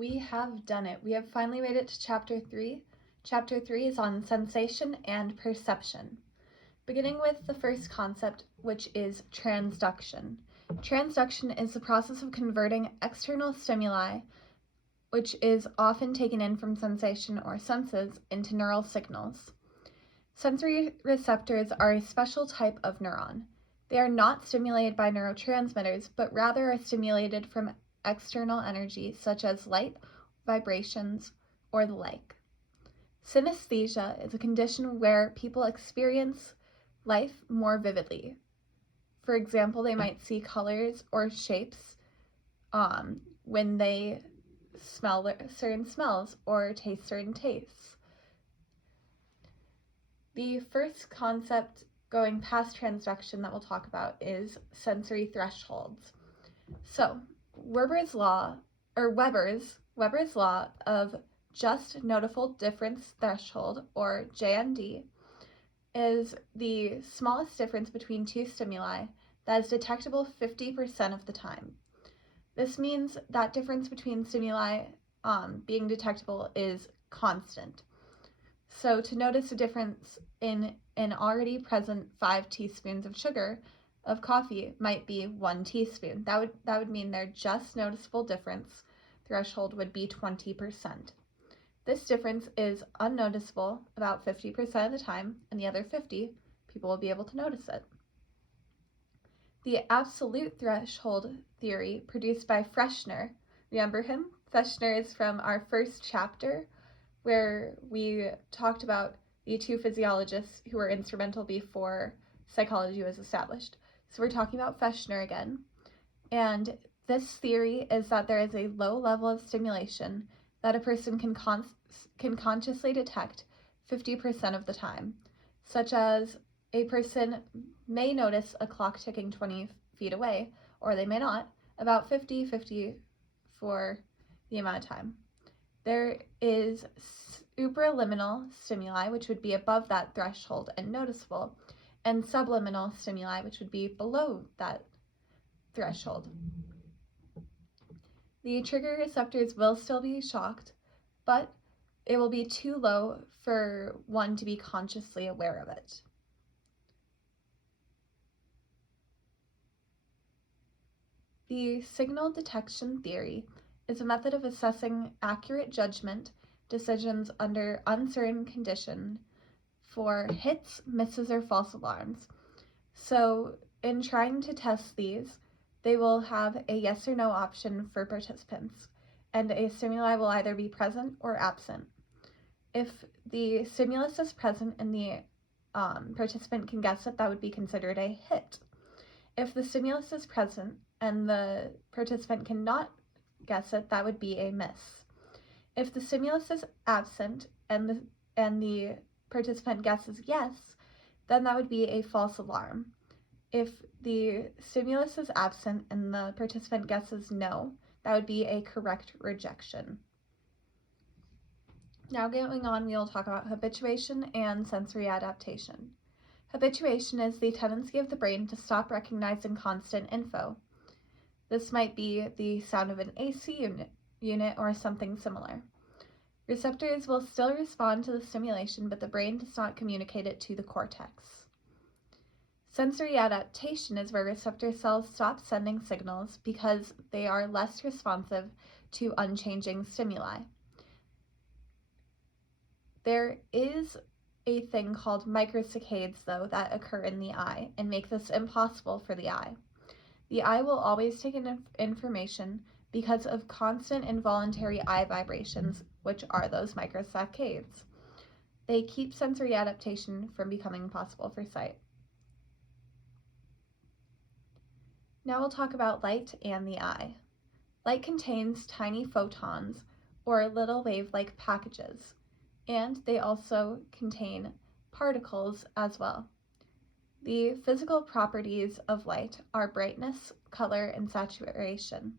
We have done it. We have finally made it to Chapter 3. Chapter 3 is on sensation and perception. Beginning with the first concept, which is transduction. Transduction is the process of converting external stimuli, which is often taken in from sensation or senses, into neural signals. Sensory receptors are a special type of neuron. They are not stimulated by neurotransmitters, but rather are stimulated from external energy such as light, vibrations, or the like. Synesthesia is a condition where people experience life more vividly. For example, they might see colors or shapes when they smell certain smells or taste certain tastes. The first concept going past transduction that we'll talk about is sensory thresholds. So, Weber's law of just notable difference threshold, or JND, is the smallest difference between two stimuli that is detectable 50% of the time. This means that difference between stimuli being detectable is constant. So to notice a difference in an already present 5 teaspoons of sugar of coffee might be 1 teaspoon. That would mean their just noticeable difference threshold would be 20%. This difference is unnoticeable about 50% of the time, and the other 50, people will be able to notice it. The absolute threshold theory produced by Fechner, remember him? Fechner is from our first chapter, where we talked about the two physiologists who were instrumental before psychology was established. So we're talking about Fechner again. And this theory is that there is a low level of stimulation that a person can consciously detect 50% of the time, such as a person may notice a clock ticking 20 feet away, or they may not, about 50 for the amount of time. There is supraliminal stimuli, which would be above that threshold and noticeable, and subliminal stimuli, which would be below that threshold. The trigger receptors will still be shocked, but it will be too low for one to be consciously aware of it. The signal detection theory is a method of assessing accurate judgment decisions under uncertain conditions for hits, misses, or false alarms. So in trying to test these, they will have a yes or no option for participants, and a stimuli will either be present or absent. If the stimulus is present and the participant can guess it, that would be considered a hit. If the stimulus is present and the participant cannot guess it, that would be a miss. If the stimulus is absent and the participant guesses yes, then that would be a false alarm. If the stimulus is absent and the participant guesses no, that would be a correct rejection. Now going on, we will talk about habituation and sensory adaptation. Habituation is the tendency of the brain to stop recognizing constant info. This might be the sound of an AC unit or something similar. Receptors will still respond to the stimulation, but the brain does not communicate it to the cortex. Sensory adaptation is where receptor cells stop sending signals because they are less responsive to unchanging stimuli. There is a thing called microsaccades, though, that occur in the eye and make this impossible for the eye. The eye will always take in information because of constant involuntary eye vibrations, which are those microsaccades. They keep sensory adaptation from becoming possible for sight. Now we'll talk about light and the eye. Light contains tiny photons, or little wave-like packages, and they also contain particles as well. The physical properties of light are brightness, color, and saturation.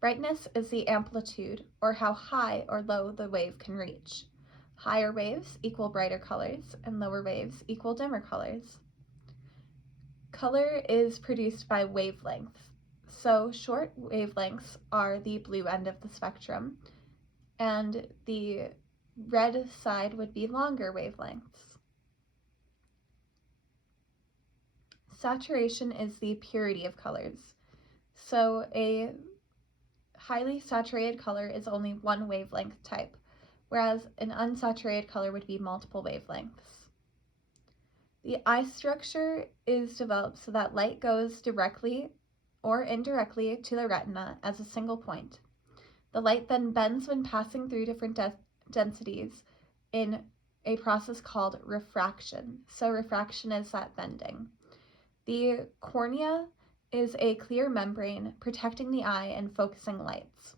Brightness is the amplitude, or how high or low the wave can reach. Higher waves equal brighter colors, and lower waves equal dimmer colors. Color is produced by wavelengths. So short wavelengths are the blue end of the spectrum, and the red side would be longer wavelengths. Saturation is the purity of colors. So a highly saturated color is only one wavelength type, whereas an unsaturated color would be multiple wavelengths. The eye structure is developed so that light goes directly or indirectly to the retina as a single point. The light then bends when passing through different densities in a process called refraction. So refraction is that bending. The cornea is a clear membrane protecting the eye and focusing lights.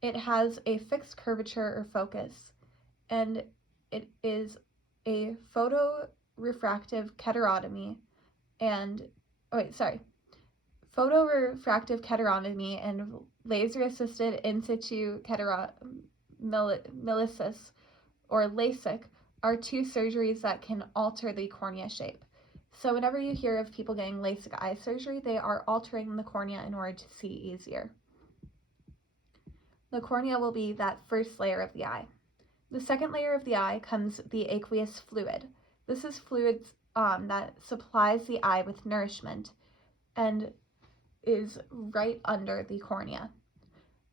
It has a fixed curvature or focus, and it is a photorefractive keratinotomy and laser-assisted in situ keratomyelitis, or LASIK, are two surgeries that can alter the cornea shape. So whenever you hear of people getting LASIK eye surgery, they are altering the cornea in order to see easier. The cornea will be that first layer of the eye. The second layer of the eye comes the aqueous fluid. This is fluid that supplies the eye with nourishment and is right under the cornea.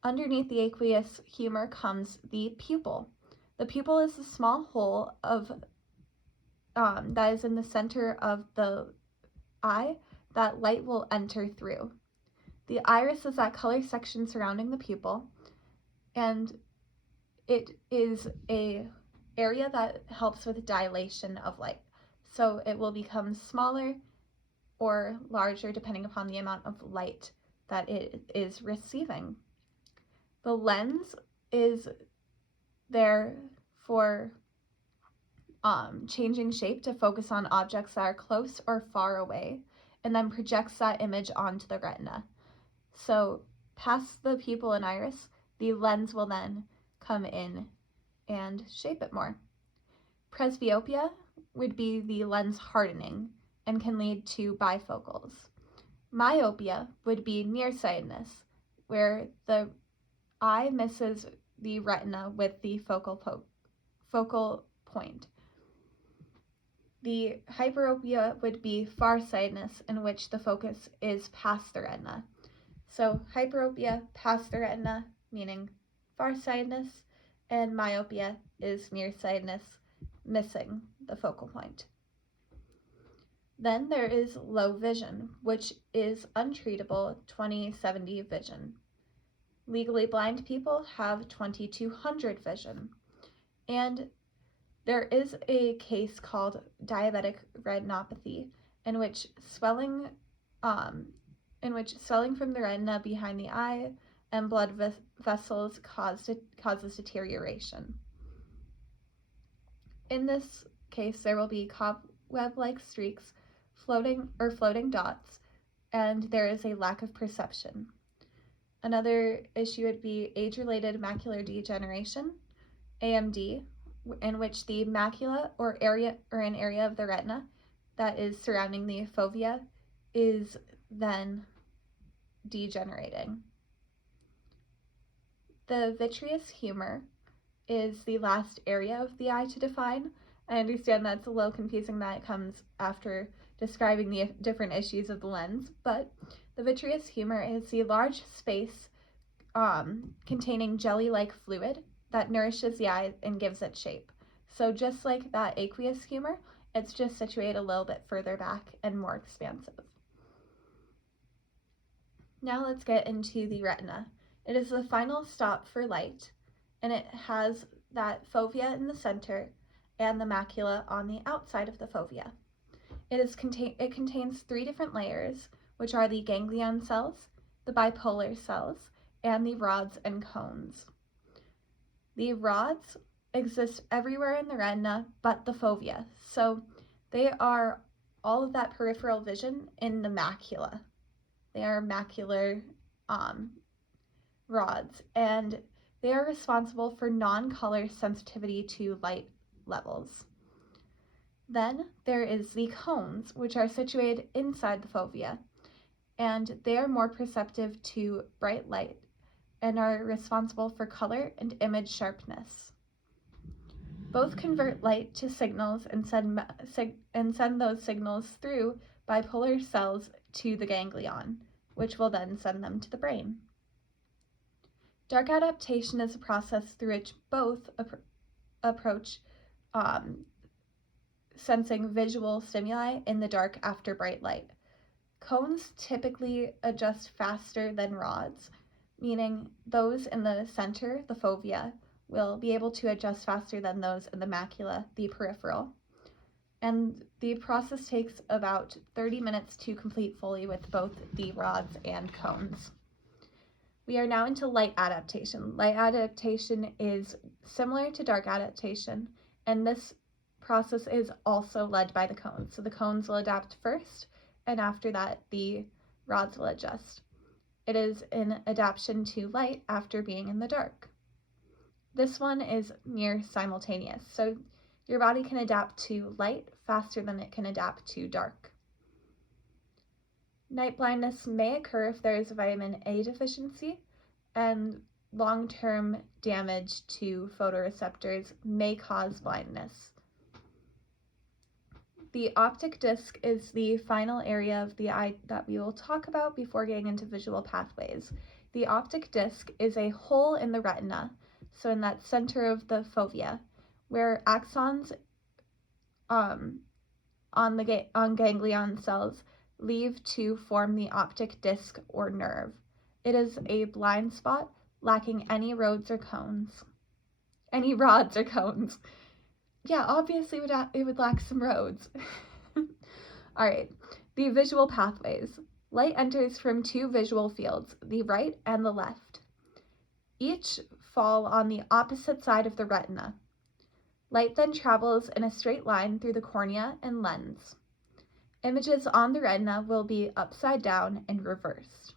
Underneath the aqueous humor comes the pupil. The pupil is a small hole that is in the center of the eye that light will enter through. The iris is that color section surrounding the pupil, and it is an area that helps with dilation of light. So it will become smaller or larger depending upon the amount of light that it is receiving. The lens is there for changing shape to focus on objects that are close or far away, and then projects that image onto the retina. So past the pupil and iris, the lens will then come in and shape it more. Presbyopia would be the lens hardening and can lead to bifocals. Myopia would be nearsightedness, where the eye misses the retina with the focal point. The hyperopia would be farsightedness, in which the focus is past the retina. So hyperopia, past the retina, meaning farsightedness, and myopia is nearsightedness, missing the focal point. Then there is low vision, which is untreatable 20/70 vision. Legally blind people have 20/200 vision. And there is a case called diabetic retinopathy, in which swelling from the retina behind the eye and blood vessels causes deterioration. In this case, there will be cobweb-like streaks floating dots, and there is a lack of perception. Another issue would be age-related macular degeneration, AMD, in which the macula or an area of the retina that is surrounding the fovea is then degenerating. The vitreous humor is the last area of the eye to define. I understand that's a little confusing that it comes after describing the different issues of the lens, but the vitreous humor is the large space containing jelly-like fluid that nourishes the eye and gives it shape. So just like that aqueous humor, it's just situated a little bit further back and more expansive. Now let's get into the retina. It is the final stop for light, and it has that fovea in the center and the macula on the outside of the fovea. It contains three different layers, which are the ganglion cells, the bipolar cells, and the rods and cones. The rods exist everywhere in the retina but the fovea, so they are all of that peripheral vision in the macula. They are macular rods, and they are responsible for non-color sensitivity to light levels. Then there is the cones, which are situated inside the fovea, and they are more perceptive to bright light and are responsible for color and image sharpness. Both convert light to signals and send those signals through bipolar cells to the ganglion, which will then send them to the brain. Dark adaptation is a process through which both approach sensing visual stimuli in the dark after bright light. Cones typically adjust faster than rods, meaning those in the center, the fovea, will be able to adjust faster than those in the macula, the peripheral. And the process takes about 30 minutes to complete fully with both the rods and cones. We are now into light adaptation. Light adaptation is similar to dark adaptation, and this process is also led by the cones. So the cones will adapt first, and after that, the rods will adjust. It is an adaptation to light after being in the dark. This one is near simultaneous, so your body can adapt to light faster than it can adapt to dark. Night blindness may occur if there is a vitamin A deficiency, and long-term damage to photoreceptors may cause blindness. The optic disc is the final area of the eye that we will talk about before getting into visual pathways. The optic disc is a hole in the retina, so in that center of the fovea, where axons on ganglion cells leave to form the optic disc or nerve. It is a blind spot lacking any rods or cones. Yeah, obviously it would lack some roads. All right, the visual pathways. Light enters from two visual fields, the right and the left. Each fall on the opposite side of the retina. Light then travels in a straight line through the cornea and lens. Images on the retina will be upside down and reversed.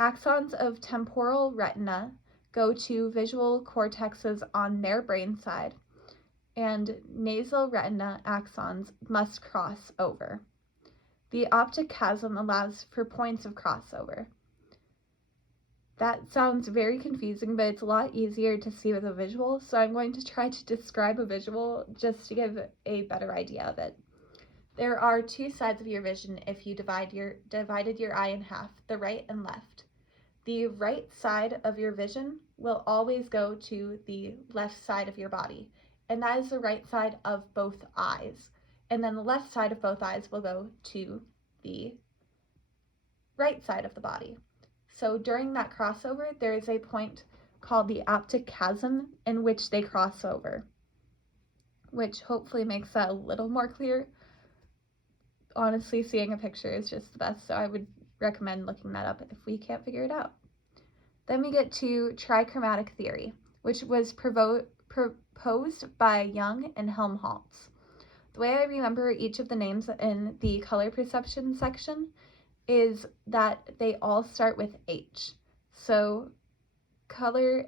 Axons of temporal retina go to visual cortexes on their brain side, and nasal retina axons must cross over. The optic chasm allows for points of crossover. That sounds very confusing, but it's a lot easier to see with a visual, so I'm going to try to describe a visual just to give a better idea of it. There are two sides of your vision if you divided your eye in half, the right and left. The right side of your vision will always go to the left side of your body, and that is the right side of both eyes. And then the left side of both eyes will go to the right side of the body. So during that crossover, there is a point called the optic chasm in which they cross over, which hopefully makes that a little more clear. Honestly, seeing a picture is just the best, so I would recommend looking that up if we can't figure it out. Then we get to trichromatic theory, which was proposed by Young and Helmholtz. The way I remember each of the names in the color perception section is that they all start with H. So color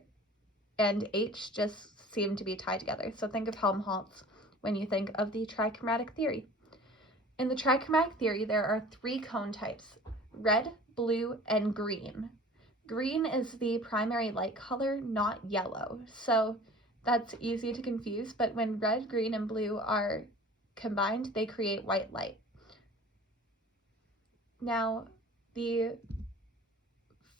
and H just seem to be tied together. So think of Helmholtz when you think of the trichromatic theory. In the trichromatic theory, there are three cone types: red, blue, and green. Green is the primary light color, not yellow. So that's easy to confuse, but when red, green, and blue are combined, they create white light. Now, the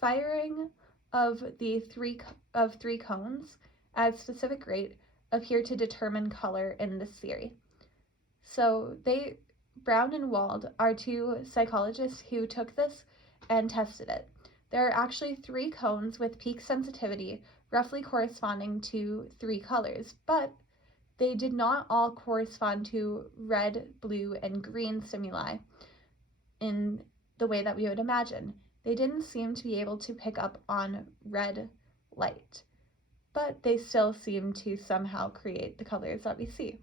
firing of the three cones at specific rate appear to determine color in this theory. So Brown and Wald are two psychologists who took this and tested it. There are actually three cones with peak sensitivity roughly corresponding to three colors, but they did not all correspond to red, blue, and green stimuli in the way that we would imagine. They didn't seem to be able to pick up on red light, but they still seem to somehow create the colors that we see.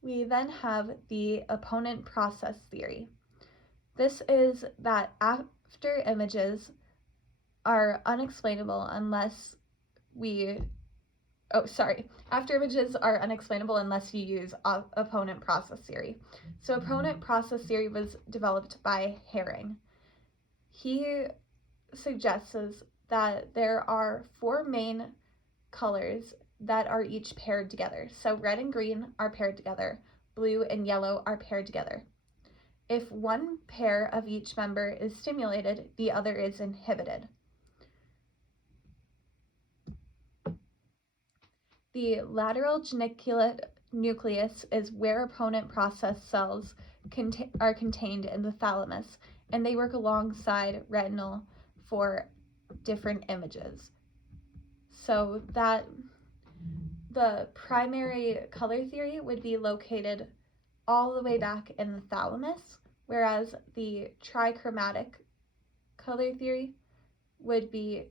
We then have the opponent process theory. This is that after images are unexplainable unless you use opponent process theory. So opponent process theory was developed by Herring. He suggests is that there are 4 main colors that are each paired together. So red and green are paired together, blue and yellow are paired together. If one pair of each member is stimulated, the other is inhibited. The lateral geniculate nucleus is where opponent process cells are contained in the thalamus, and they work alongside retinal for different images. So that the primary color theory would be located all the way back in the thalamus, whereas the trichromatic color theory would be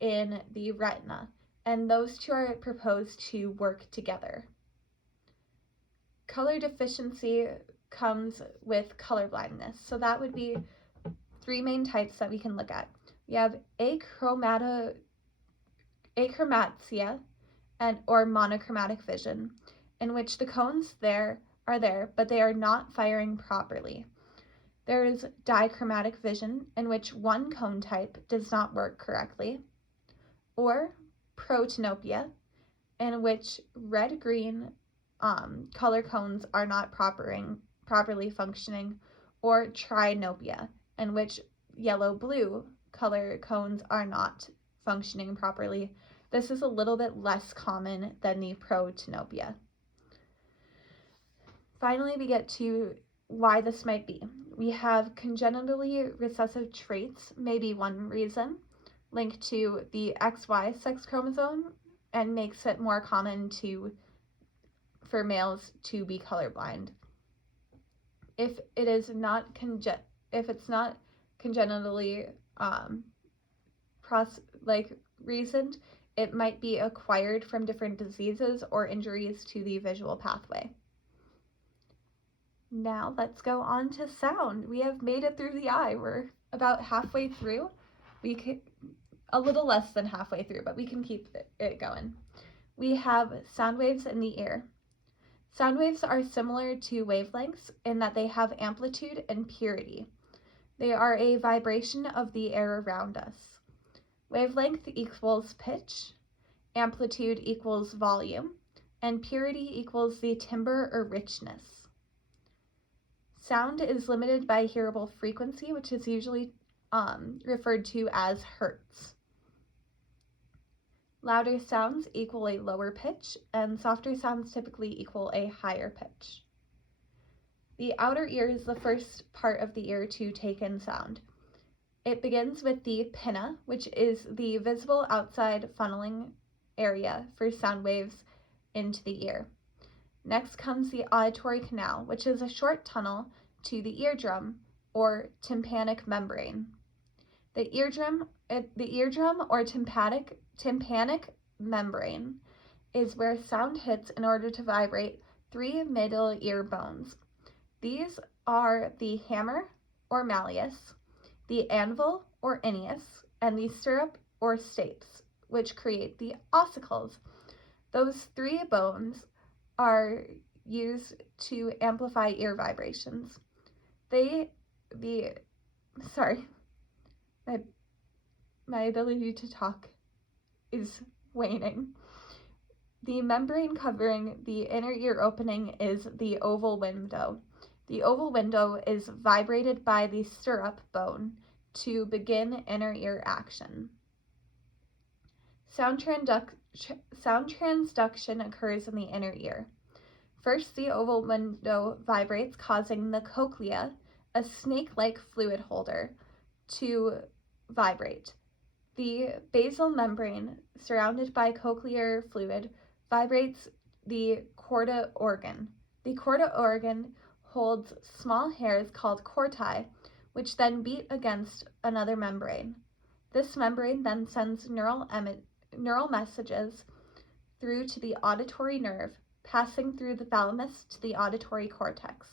in the retina, and those two are proposed to work together. Color deficiency comes with color blindness, so that would be 3 main types that we can look at. We have achromatopsia or monochromatic vision, in which the cones are there, but they are not firing properly. There is dichromatic vision, in which one cone type does not work correctly, or protanopia, in which red-green color cones are not properly functioning, or trinopia, in which yellow-blue color cones are not functioning properly. This is a little bit less common than the protanopia. Finally, we get to why this might be. We have congenitally recessive traits, may be one reason, linked to the XY sex chromosome, and makes it more common for males to be colorblind. If it's not congenitally reasoned, it might be acquired from different diseases or injuries to the visual pathway. Now let's go on to sound. We have made it through the eye. We're about halfway through. A little less than halfway through, but we can keep it going. We have sound waves in the ear. Sound waves are similar to wavelengths in that they have amplitude and purity. They are a vibration of the air around us. Wavelength equals pitch, amplitude equals volume, and purity equals the timbre or richness. Sound is limited by hearable frequency, which is usually referred to as hertz. Louder sounds equal a lower pitch, and softer sounds typically equal a higher pitch. The outer ear is the first part of the ear to take in sound. It begins with the pinna, which is the visible outside funneling area for sound waves into the ear. Next comes the auditory canal, which is a short tunnel to the eardrum or tympanic membrane. The eardrum or tympanic membrane is where sound hits in order to vibrate 3 middle ear bones. These are the hammer or malleus, the anvil or inneus, and the stirrup or stapes, which create the ossicles. Those 3 bones are used to amplify ear vibrations. My ability to talk is waning. The membrane covering the inner ear opening is the oval window. The oval window is vibrated by the stirrup bone to begin inner ear action. Sound transduction occurs in the inner ear. First, the oval window vibrates, causing the cochlea, a snake-like fluid holder, to vibrate. The basal membrane, surrounded by cochlear fluid, vibrates the chorda organ. The chorda organ holds small hairs called chordae, which then beat against another membrane. This membrane then sends neural messages through to the auditory nerve, passing through the thalamus to the auditory cortex.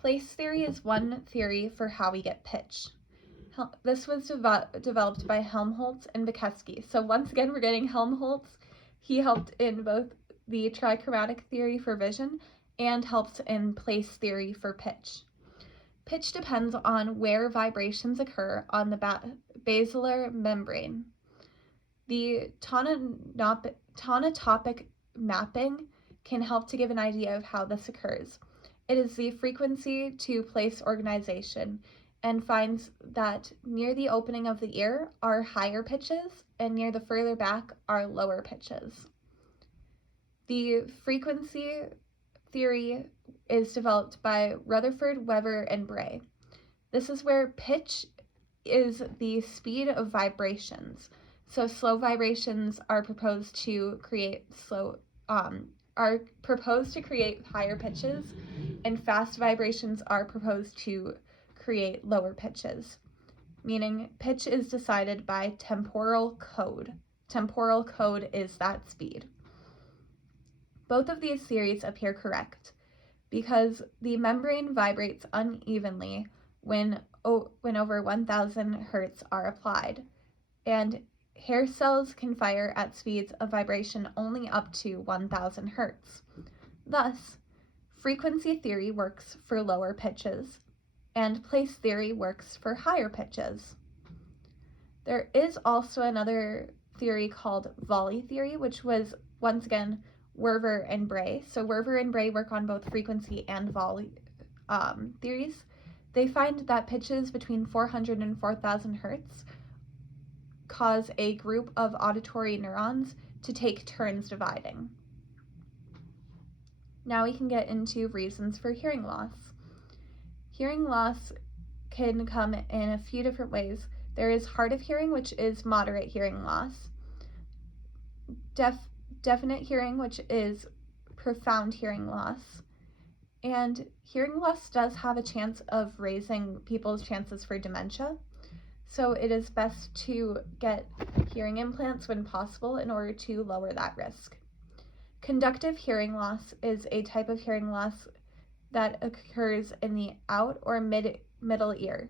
Place theory is one theory for how we get pitch. This was developed by Helmholtz and Bukowski. So once again, we're getting Helmholtz. He helped in both the trichromatic theory for vision and helped in place theory for pitch. Pitch depends on where vibrations occur on the basilar membrane. The tonotopic mapping can help to give an idea of how this occurs. It is the frequency to place organization and finds that near the opening of the ear are higher pitches and near the further back are lower pitches. The frequency theory is developed by Rutherford, Weber, and Bray. This is where pitch is the speed of vibrations. So slow vibrations are proposed to create higher pitches, and fast vibrations are proposed to create lower pitches, meaning pitch is decided by temporal code. Temporal code is that speed. Both of these theories appear correct because the membrane vibrates unevenly when over 1000 hertz are applied, and hair cells can fire at speeds of vibration only up to 1000 hertz. Thus, frequency theory works for lower pitches, and place theory works for higher pitches. There is also another theory called volley theory, which was, once again, Werver and Bray. So Werver and Bray work on both frequency and volley theories. They find that pitches between 400 and 4000 hertz cause a group of auditory neurons to take turns dividing. Now we can get into reasons for hearing loss. Hearing loss can come in a few different ways. There is hard of hearing, which is moderate hearing loss. Definite hearing, which is profound hearing loss. And hearing loss does have a chance of raising people's chances for dementia. So it is best to get hearing implants when possible in order to lower that risk. Conductive hearing loss is a type of hearing loss that occurs in the outer or middle ear.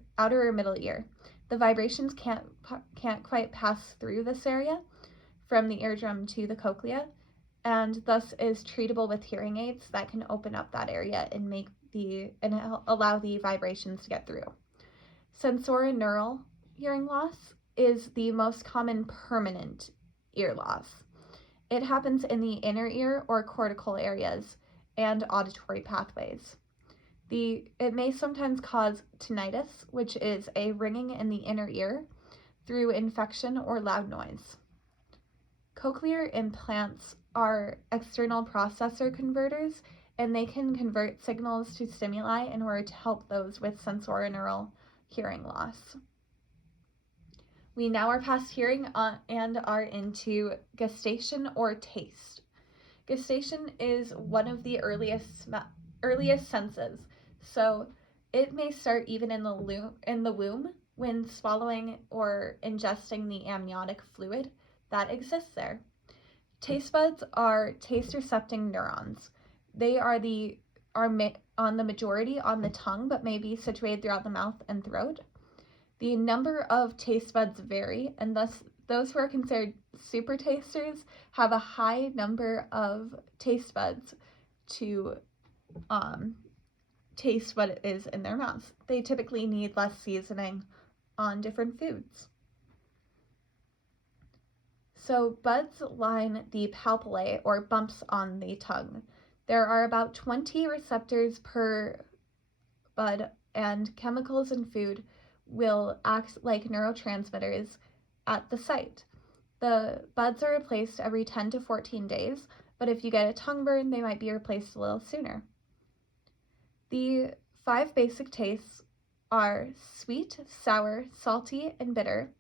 The vibrations can't quite pass through this area from the eardrum to the cochlea, and thus is treatable with hearing aids that can open up that area and allow the vibrations to get through. Sensorineural hearing loss is the most common permanent ear loss. It happens in the inner ear or cortical areas and auditory pathways. It may sometimes cause tinnitus, which is a ringing in the inner ear through infection or loud noise. Cochlear implants are external processor converters, and they can convert signals to stimuli in order to help those with sensorineural hearing loss. We now are past hearing and are into gustation or taste. Gustation is one of the earliest senses, so it may start even in the womb when swallowing or ingesting the amniotic fluid that exists there. Taste buds are taste recepting neurons. They are on the majority on the tongue, but may be situated throughout the mouth and throat. The number of taste buds vary, and thus those who are considered super tasters have a high number of taste buds to taste what it is in their mouths. They typically need less seasoning on different foods. So buds line the papillae, or bumps on the tongue. There are about 20 receptors per bud, and chemicals in food will act like neurotransmitters at the site. The buds are replaced every 10 to 14 days, but if you get a tongue burn, they might be replaced a little sooner. The 5 basic tastes are sweet, sour, salty, and bitter,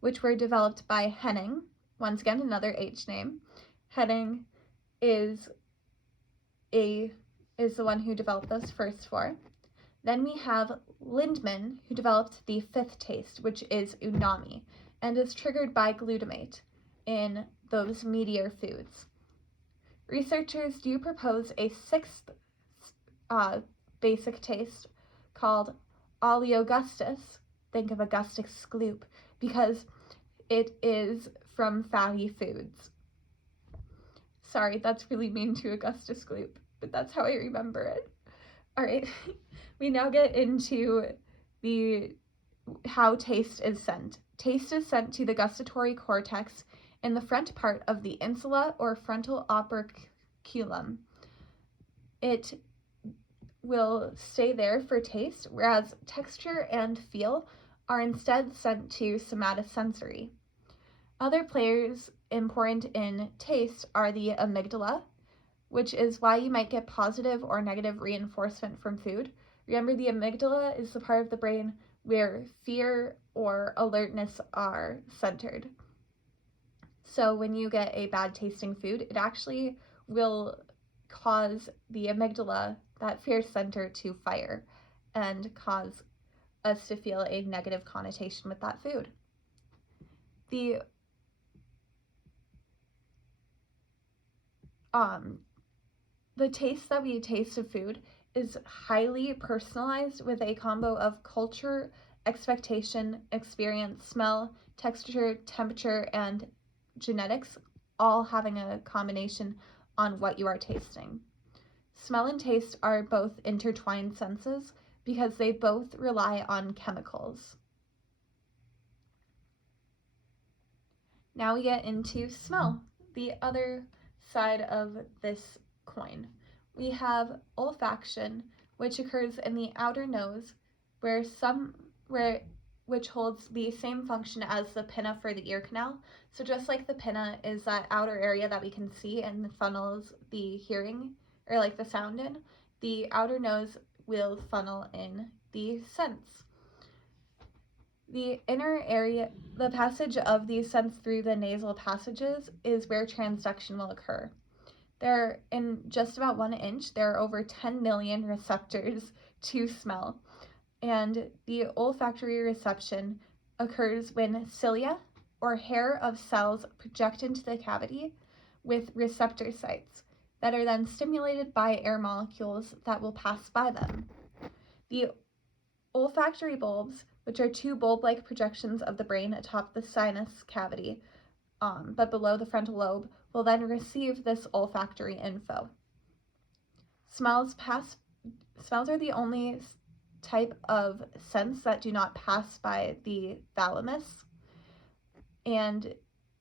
which were developed by Henning. Once again, another H name. Henning is the one who developed those first 4. Then we have Lindman, who developed the 5th taste, which is umami, and is triggered by glutamate in those meatier foods. Researchers do propose a 6th basic taste called oleogustus. Think of Augustus Gloop, because it is from fatty foods. Sorry, that's really mean to Augustus Gloop, but that's how I remember it. All right, We now get into how taste is sent. Taste is sent to the gustatory cortex in the front part of the insula or frontal operculum. It will stay there for taste, whereas texture and feel are instead sent to somatosensory. Other players important in taste are the amygdala, which is why you might get positive or negative reinforcement from food. Remember, the amygdala is the part of the brain where fear or alertness are centered. So when you get a bad tasting food, it actually will cause the amygdala, that fear center, to fire and cause us to feel a negative connotation with that food. The taste that we taste of food is highly personalized with a combo of culture, expectation, experience, smell, texture, temperature, and genetics, all having a combination on what you are tasting. Smell and taste are both intertwined senses because they both rely on chemicals. Now we get into smell, the other side of this coin. We have olfaction, which occurs in the outer nose, which holds the same function as the pinna for the ear canal. So just like the pinna is that outer area that we can see and funnels the hearing, or like the sound in, the outer nose will funnel in the scents. The inner area, the passage of these scents through the nasal passages, is where transduction will occur. In just about 1 inch, there are over 10 million receptors to smell. And the olfactory reception occurs when cilia, or hair of cells, project into the cavity with receptor sites that are then stimulated by air molecules that will pass by them. The olfactory bulbs, which are 2 bulb-like projections of the brain atop the sinus cavity, but below the frontal lobe, will then receive this olfactory info. Smells are the only type of sense that do not pass by the thalamus. And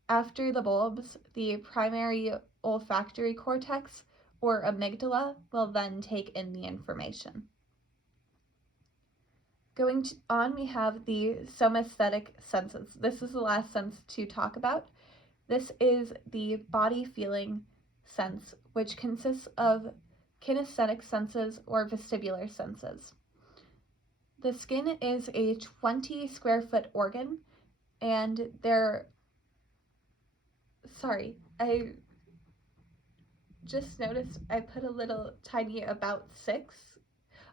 after the bulbs, the primary olfactory cortex, or amygdala, will then take in the information. Going on, we have the somaesthetic senses. This is the last sense to talk about. This is the body feeling sense, which consists of kinesthetic senses or vestibular senses. The skin is a 20 square foot organ, and I just noticed I put a little tiny about 6.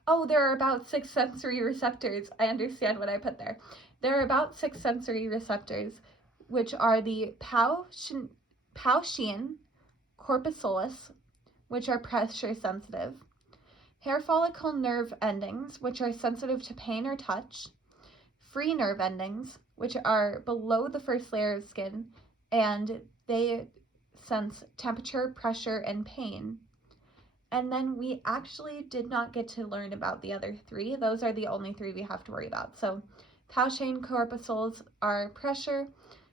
Oh, there are about 6 sensory receptors. I understand what I put there. There are about 6 sensory receptors, which are the Paucian corpusculus, which are pressure sensitive, hair follicle nerve endings, which are sensitive to pain or touch, free nerve endings, which are below the first layer of skin, and they sense temperature, pressure, and pain. And then we actually did not get to learn about the other 3. Those are the only 3 we have to worry about. So Paucian corpuscles are pressure,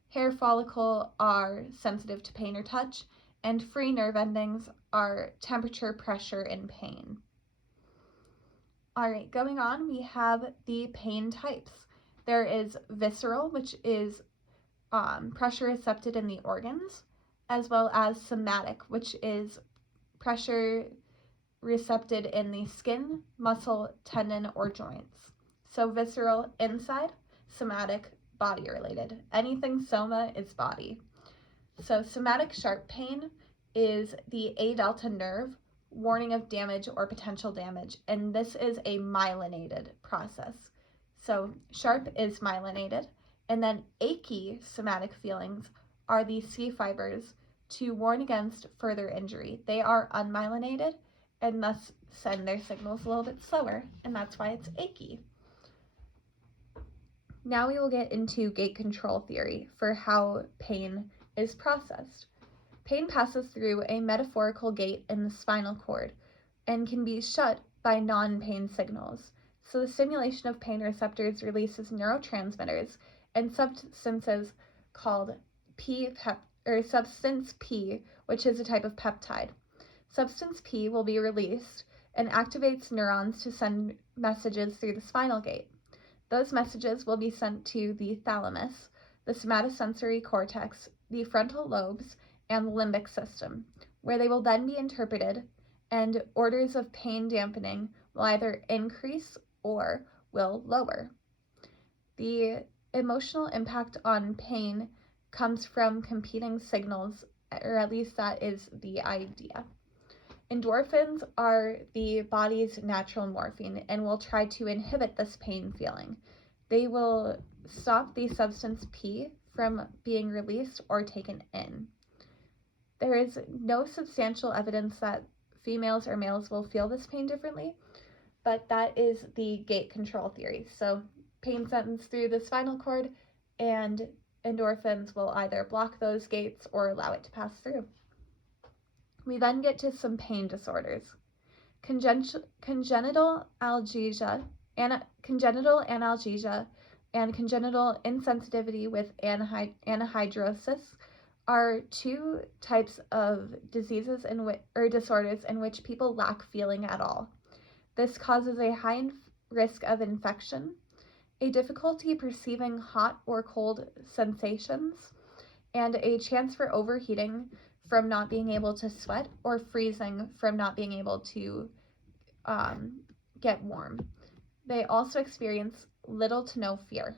hair follicle are sensitive to pain or touch, and free nerve endings are temperature, pressure, and pain. All right, going on, we have the pain types. There is visceral, which is pressure recepted in the organs, as well as somatic, which is pressure recepted in the skin, muscle, tendon, or joints. So visceral, inside, somatic, body related. Anything soma is body. So somatic sharp pain is the A delta nerve, warning of damage or potential damage, and this is a myelinated process. So sharp is myelinated, and then achy somatic feelings are the C fibers to warn against further injury. They are unmyelinated and thus send their signals a little bit slower, and that's why it's achy. Now we will get into gate control theory for how pain is processed. Pain passes through a metaphorical gate in the spinal cord and can be shut by non-pain signals. So the stimulation of pain receptors releases neurotransmitters and substances called substance P, which is a type of peptide. Substance P will be released and activates neurons to send messages through the spinal gate. Those messages will be sent to the thalamus, the somatosensory cortex, the frontal lobes, and the limbic system, where they will then be interpreted, and orders of pain dampening will either increase or will lower. The emotional impact on pain comes from competing signals, or at least that is the idea. Endorphins are the body's natural morphine and will try to inhibit this pain feeling. They will stop the substance P from being released or taken in. There is no substantial evidence that females or males will feel this pain differently, but that is the gate control theory. So pain sends through the spinal cord, and endorphins will either block those gates or allow it to pass through. We then get to some pain disorders. Congenital analgesia and congenital insensitivity with anhidrosis are two types of diseases or disorders in which people lack feeling at all. This causes a high risk of infection, a difficulty perceiving hot or cold sensations, and a chance for overheating from not being able to sweat or freezing from not being able to get warm. They also experience little to no fear.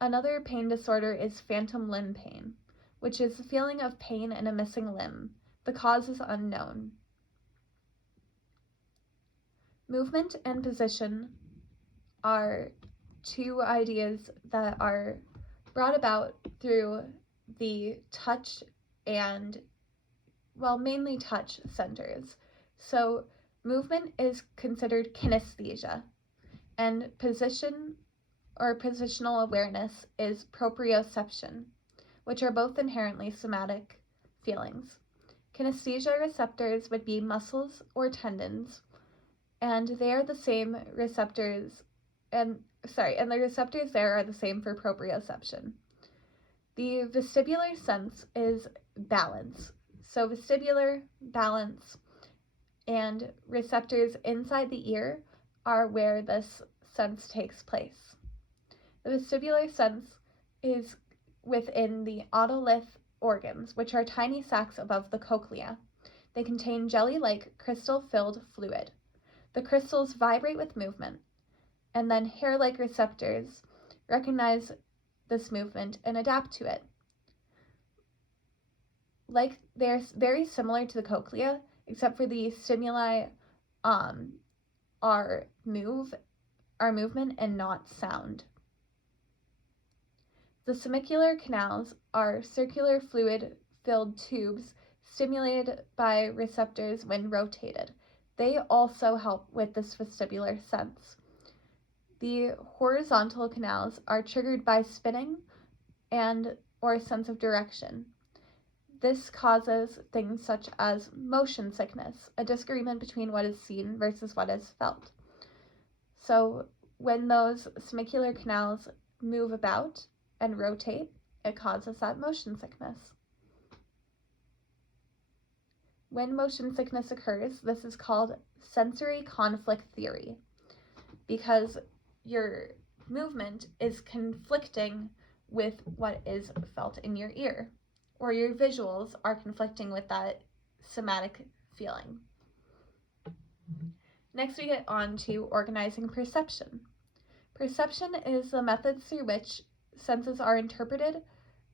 Another pain disorder is phantom limb pain, which is the feeling of pain in a missing limb. The cause is unknown. Movement and position are two ideas that are brought about through the touch and, mainly touch centers. So movement is considered kinesthesia, and position or positional awareness is proprioception, which are both inherently somatic feelings. Kinesthesia receptors would be muscles or tendons, and they are the same receptors, and the receptors there are the same for proprioception. The vestibular sense is balance. So vestibular, balance, and receptors inside the ear are where this sense takes place. The vestibular sense is within the otolith organs, which are tiny sacs above the cochlea. They contain jelly-like crystal-filled fluid. The crystals vibrate with movement, and then hair-like receptors recognize this movement and adapt to it. Like, they're very similar to the cochlea, except for the stimuli are movement and not sound. The semicular canals are circular fluid-filled tubes stimulated by receptors when rotated. They also help with this vestibular sense. The horizontal canals are triggered by spinning or a sense of direction. This causes things such as motion sickness, a disagreement between what is seen versus what is felt. So when those semicular canals move about and rotate, it causes that motion sickness. When motion sickness occurs, this is called sensory conflict theory, because your movement is conflicting with what is felt in your ear, or your visuals are conflicting with that somatic feeling. Next, we get on to organizing perception. Perception is the methods through which senses are interpreted,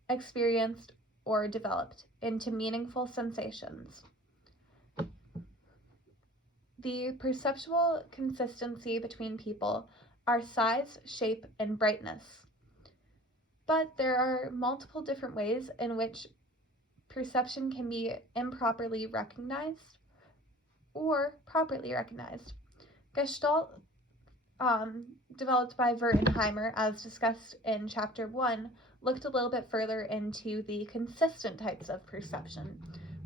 experienced, or developed into meaningful sensations. The perceptual consistency between people are size, shape, and brightness. But there are multiple different ways in which perception can be improperly recognized or properly recognized. Gestalt, developed by Wert and Heimer, as discussed in Chapter 1, looked a little bit further into the consistent types of perception,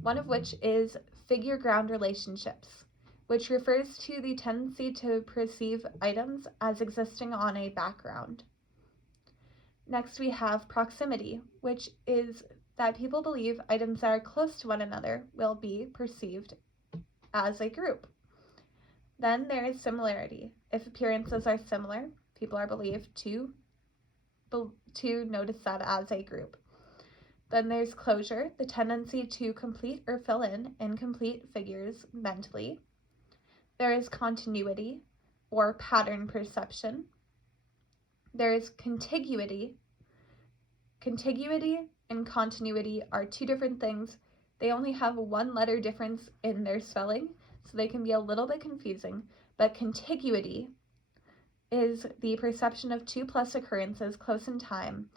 one of which is figure-ground relationships, which refers to the tendency to perceive items as existing on a background. Next, we have proximity, which is that people believe items that are close to one another will be perceived as a group. Then there is similarity. If appearances are similar, people are believed to notice that as a group. Then there's closure, the tendency to complete or fill in incomplete figures mentally. There is continuity or pattern perception. There is contiguity. Contiguity and continuity are two different things. They only have one letter difference in their spelling, so they can be a little bit confusing, but contiguity is the perception of 2+ occurrences close in time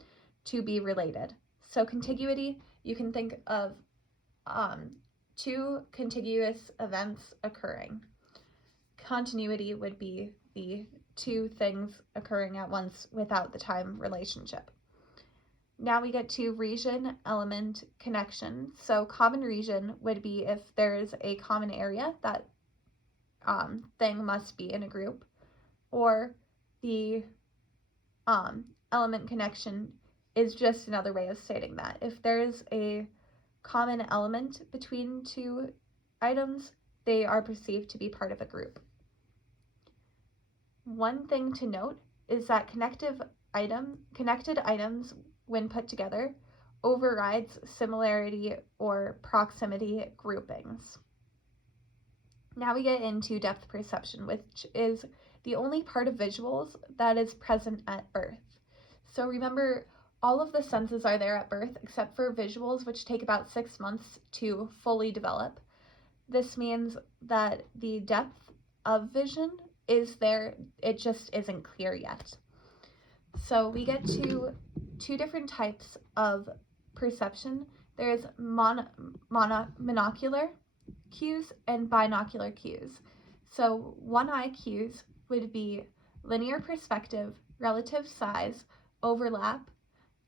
to be related. So contiguity, you can think of two contiguous events occurring. Continuity would be the two things occurring at once without the time relationship. Now we get to region, element, connection. So common region would be if there's a common area, that thing must be in a group, or the element connection is just another way of stating that. If there's a common element between two items, they are perceived to be part of a group. One thing to note is that connected items, when put together, overrides similarity or proximity groupings. Now we get into depth perception, which is the only part of visuals that is present at birth. So remember, all of the senses are there at birth except for visuals, which take about 6 months to fully develop. This means that the depth of vision is there, it just isn't clear yet. So we get to two different types of perception. There's monocular cues and binocular cues. So one-eye cues would be linear perspective, relative size, overlap,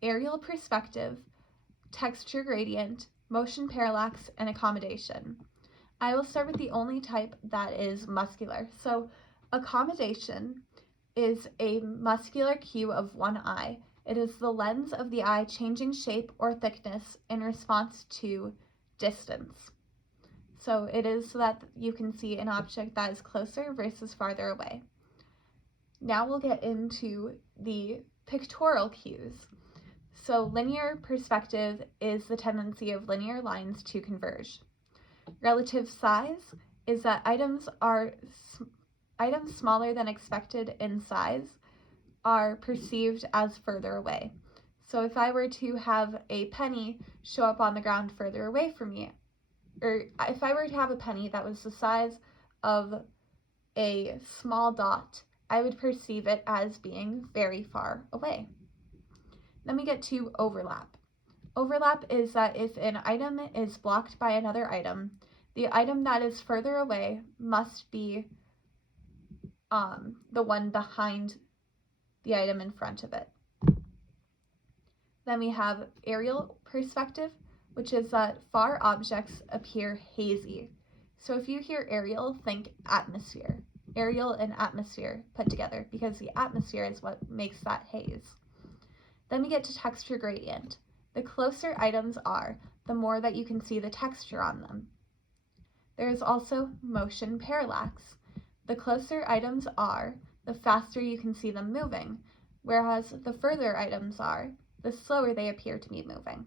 aerial perspective, texture gradient, motion parallax, and accommodation. I will start with the only type that is muscular. So accommodation is a muscular cue of one eye. It is the lens of the eye changing shape or thickness in response to distance. So it is so that you can see an object that is closer versus farther away. Now we'll get into the pictorial cues. So linear perspective is the tendency of linear lines to converge. Relative size is that items smaller than expected in size are perceived as further away. So if I were to have a penny show up on the ground further away from me, or if I were to have a penny that was the size of a small dot, I would perceive it as being very far away. Then we get to overlap. Overlap is that if an item is blocked by another item, the item that is further away must be the one behind the item in front of it. Then we have aerial perspective, which is that far objects appear hazy. So if you hear aerial, think atmosphere. Aerial and atmosphere put together, because the atmosphere is what makes that haze. Then we get to texture gradient. The closer items are, the more that you can see the texture on them. There is also motion parallax. The closer items are, the faster you can see them moving, whereas the further items are, the slower they appear to be moving.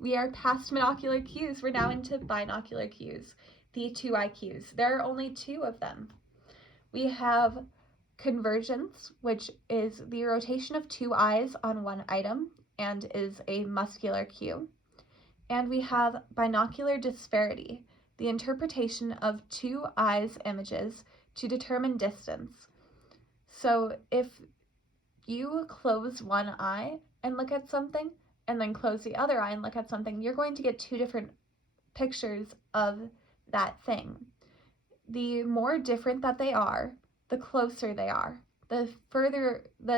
We are past monocular cues. We're now into binocular cues, the 2-eye cues. There are only 2 of them. We have convergence, which is the rotation of 2 eyes on one item and is a muscular cue. And we have binocular disparity, the interpretation of 2 eyes' images to determine distance. So if you close one eye and look at something, and then close the other eye and look at something, you're going to get 2 different pictures of that thing. The more different that they are, the closer they are. The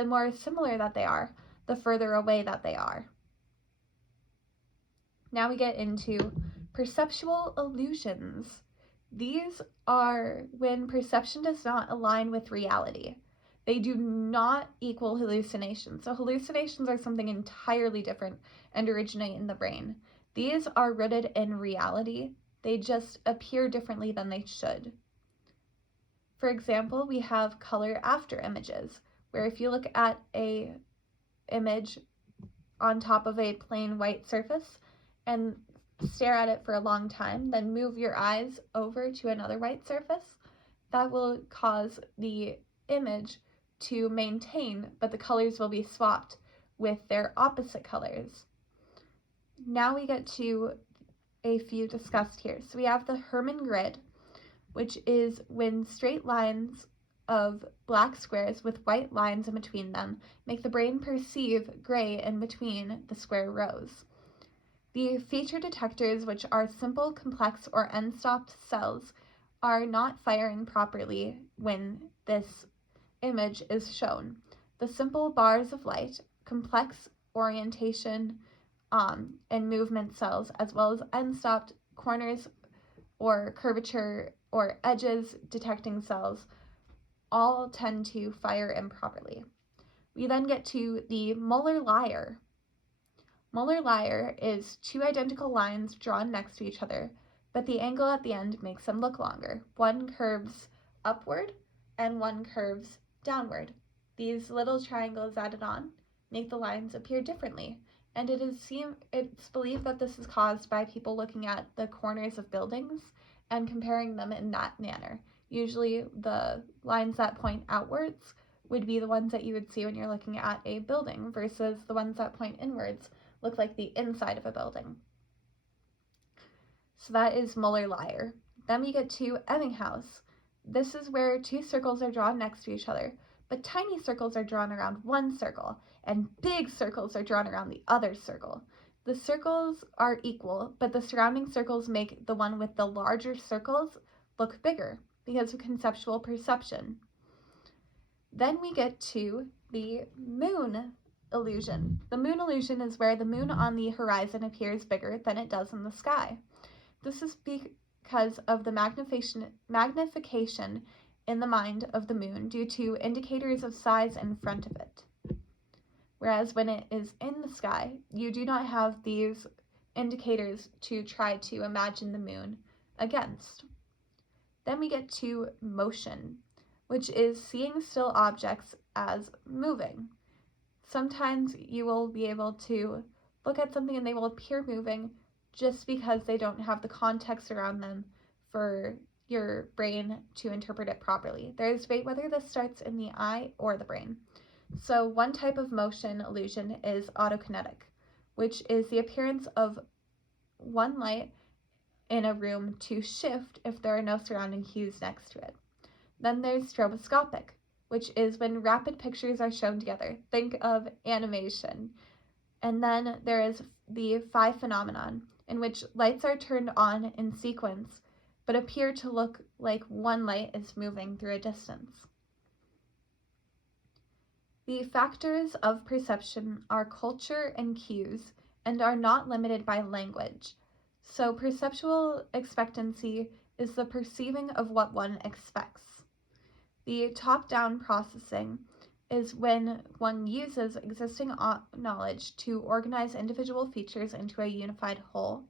more similar that they are, the further away that they are. Now we get into perceptual illusions. These are when perception does not align with reality. They do not equal hallucinations. So hallucinations are something entirely different and originate in the brain. These are rooted in reality. They just appear differently than they should. For example, we have color after images, where if you look at a image on top of a plain white surface and stare at it for a long time, then move your eyes over to another white surface, that will cause the image to maintain, but the colors will be swapped with their opposite colors. Now we get to a few discussed here. So we have the Hermann grid, which is when straight lines of black squares with white lines in between them make the brain perceive gray in between the square rows. The feature detectors, which are simple, complex, or end-stopped cells, are not firing properly when this image is shown. The simple bars of light, complex orientation and movement cells, as well as end-stopped corners or curvature or edges detecting cells, all tend to fire improperly. We then get to the Muller-Lyer. Muller-Lyer is two identical lines drawn next to each other, but the angle at the end makes them look longer. One curves upward and one curves downward. These little triangles added on make the lines appear differently, and it's believed that this is caused by people looking at the corners of buildings and comparing them in that manner. Usually the lines that point outwards would be the ones that you would see when you're looking at a building versus the ones that point inwards look like the inside of a building. So that is Muller-Lyer. Then we get to Ebbinghaus. This is where two circles are drawn next to each other, but tiny circles are drawn around one circle, and big circles are drawn around the other circle. The circles are equal, but the surrounding circles make the one with the larger circles look bigger because of conceptual perception. Then we get to the moon illusion. The moon illusion is where the moon on the horizon appears bigger than it does in the sky. This is because of the magnification in the mind of the moon due to indicators of size in front of it. Whereas when it is in the sky, you do not have these indicators to try to imagine the moon against. Then we get to motion, which is seeing still objects as moving. Sometimes you will be able to look at something and they will appear moving just because they don't have the context around them for your brain to interpret it properly. There is debate whether this starts in the eye or the brain. So one type of motion illusion is autokinetic, which is the appearance of one light in a room to shift if there are no surrounding cues next to it. Then there's stroboscopic, which is when rapid pictures are shown together. Think of animation. And then there is the phi phenomenon, in which lights are turned on in sequence, but appear to look like one light is moving through a distance. The factors of perception are culture and cues, and are not limited by language. So perceptual expectancy is the perceiving of what one expects. The top-down processing is when one uses existing knowledge to organize individual features into a unified whole,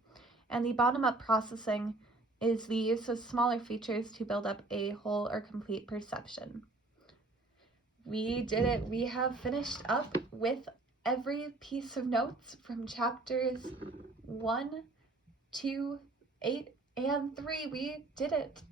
and the bottom-up processing is the use of smaller features to build up a whole or complete perception. We did it. We have finished up with every piece of notes from chapters 1, 2, 8, and 3. We did it.